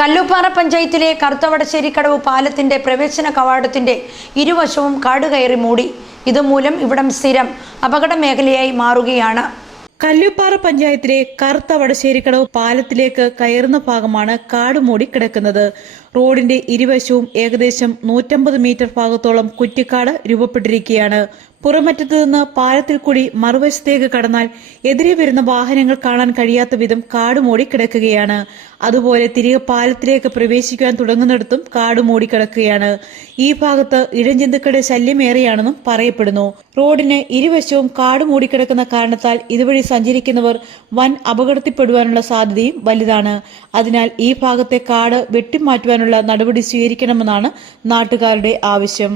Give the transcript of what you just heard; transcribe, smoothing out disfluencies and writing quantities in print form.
കല്ലുപ്പാറ പഞ്ചായത്തിലെ കറുത്തവടശ്ശേരിക്കടവ് പാലത്തിന്റെ പ്രവേശന കവാടത്തിന്റെ ഇരുവശവും കാടുകയറി മൂടി. ഇതുമൂലം ഇവിടം സ്ഥിരം അപകട മേഖലയായി മാറുകയാണ്. കല്ലുപ്പാറ പഞ്ചായത്തിലെ കറുത്തവടശ്ശേരിക്കടവ് പാലത്തിലേക്ക് കയറുന്ന ഭാഗമാണ് കാടുമൂടി കിടക്കുന്നത്. റോഡിന്റെ ഇരുവശവും ഏകദേശം 150 മീറ്റർ ഭാഗത്തോളം കുറ്റിക്കാട് രൂപപ്പെട്ടിരിക്കുകയാണ്. പുറമറ്റത്തു നിന്ന് പാലത്തിൽ കൂടി മറുവശത്തേക്ക് കടന്നാൽ എതിരെ വരുന്ന വാഹനങ്ങൾ കാണാൻ കഴിയാത്ത വിധം കാടുമൂടി കിടക്കുകയാണ്. അതുപോലെ തിരികെ പാലത്തിലേക്ക് പ്രവേശിക്കാൻ തുടങ്ങുന്നിടത്തും കാടുമൂടി കിടക്കുകയാണ്. ഈ ഭാഗത്ത് ഇഴജന്തുക്കളുടെ ശല്യമേറെയാണെന്നും പറയപ്പെടുന്നു. റോഡിന് ഇരുവശവും കാടുമൂടി കിടക്കുന്ന കാരണത്താൽ ഇതുവഴി സഞ്ചരിക്കുന്നവർ വൻ അപകടത്തിൽപ്പെടുവാനുള്ള സാധ്യതയും വലുതാണ്. അതിനാൽ ഈ ഭാഗത്തെ കാട് വെട്ടിമാറ്റുവാനുള്ള നടപടി സ്വീകരിക്കണമെന്നാണ് നാട്ടുകാരുടെ ആവശ്യം.